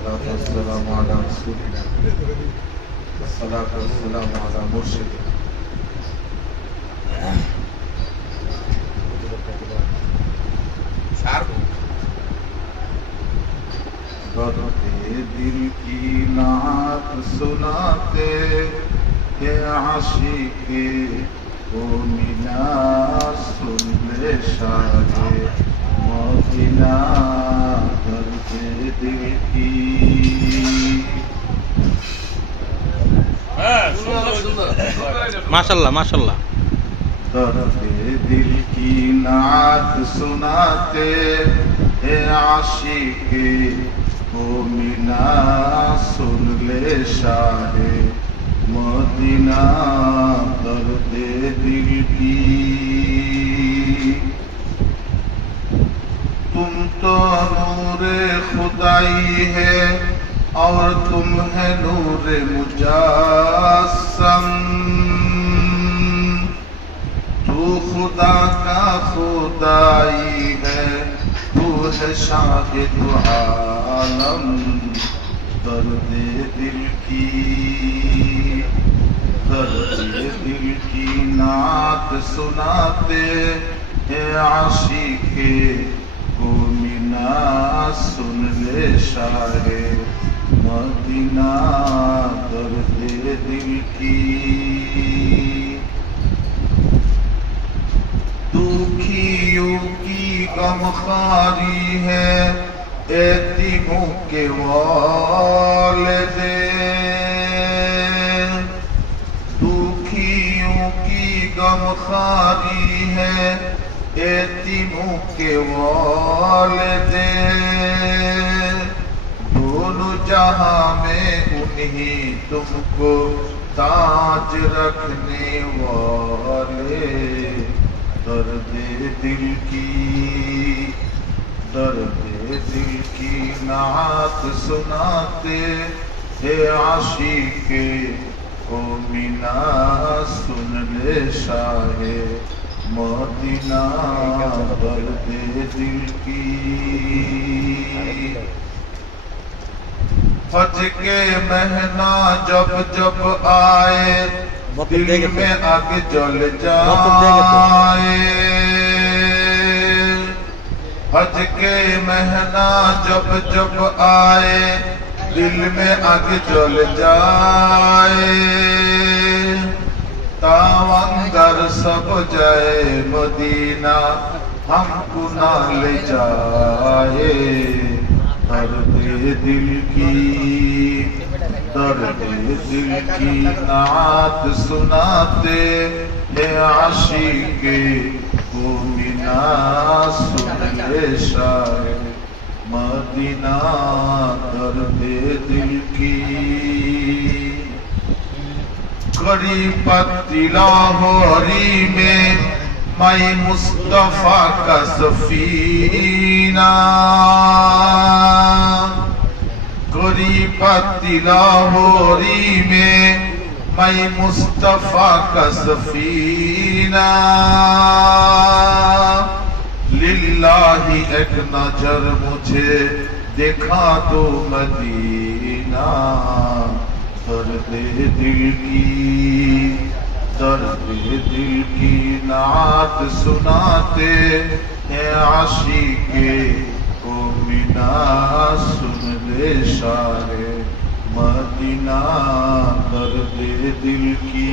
والصلاة والسلام على رسولنا والصلاة والسلام على مرشدنا दर्दे दिल की नात सुनाते के आशिके ओ मीना सुन ले शाहे मदीना दर्दे दिल की माशाल्लाह माशाल्लाह। दर्दे दिल की नात सुनाते हे आशिके ओ मीना सुन ले शाहे मदीना दर्दे दिल की। तुम तो नूरे खुदाई है और तुम है नूरे मुजास्सम। तू खुदा का खुदाई है, तू है शाहिद आलम दर्दे दिल की। दर्दे दिल की नात सुनाते हैं आशिके को मीना सुन ले शाहे मदीना दर्दे दिल की। दुखियों की गमखारी है यतीमों के वालिदे। दुखियों की गमखारी है यतीमों के वालिदे। दोनों जहां में उन्हीं तुमको ताज रखने वाले दर्दे दिल की। दर्दे दिल की नात सुनाते हे आशिके ओ मीना सुन ले शाहे मदीना दर्दे दिल की। हज के महीना जब जब आए दिल में आग जल जाए। हज के महीना जब जब आए दिल में आग जल जाए। तावंगर सब जाए मदीना हमको ना ले जाए दर्दे दिल की। दर्दे दिल की नात सुनाते हे आशिके को मीना सुन ले शाहे मदीना दर्दे दिल की। करी पत्ती लाहौरी में मैं मुस्तफा का सफीना। करी पत्ती लाहौरी में मैं मुस्तफा का सफीना। लिल्लाही एक नजर मुझे दिखा दो मदीना दर्दे दिल की। दर्दे दिल की नात सुनाते हैं आशिके को मीना सुन ले शाहे मदीना दर्दे दिल की।